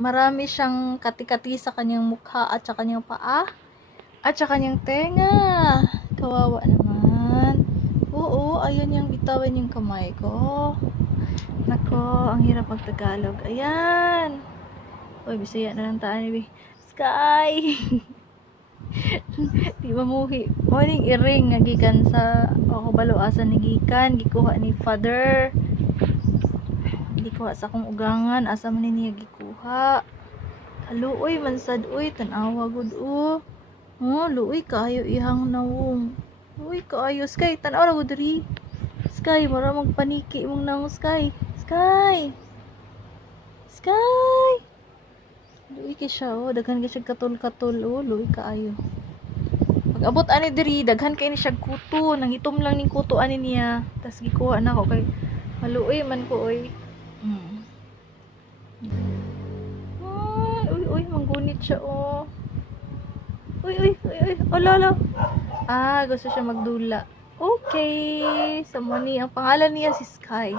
marami siyang kati-kati sa kanyang mukha at sa kanyang paa at sa kanyang tenga. Kawawa naman. Oo, ayaw niyang bitawan yung kamay ko. Nako, ang hirap mag-Tagalog. Ayan. Uy, Bisaya na lang taan ni Sky. Di mamuhi. Morning iring nga gikan sa ako baluasan ni gikan, gikuha ni father. Gikuha sa akong ugangan, asa man ni niya gikuha. Haluoy man sad oy, tan-awa gud o. Oh, luoy kaayo ihang nawong. Luoy kaayo Sky, tan-aw ra gud diri. Sky, mara magpaniki mong nang Sky. Sky. Sky. Luoy kay siya oh, daghan kay siya katul-katul oh, luoy kaayo. Pag-abot ani diri, daghan kay ni siya kuto, nangitom lang ning kuto ani niya. Tas gikuha na ako kay maluoy man ko oy. Uy, manggunit siya oh. Uy. Ala. Ah, gusto siya magdula. Okay. Sa money, ang pangalan niya si Sky.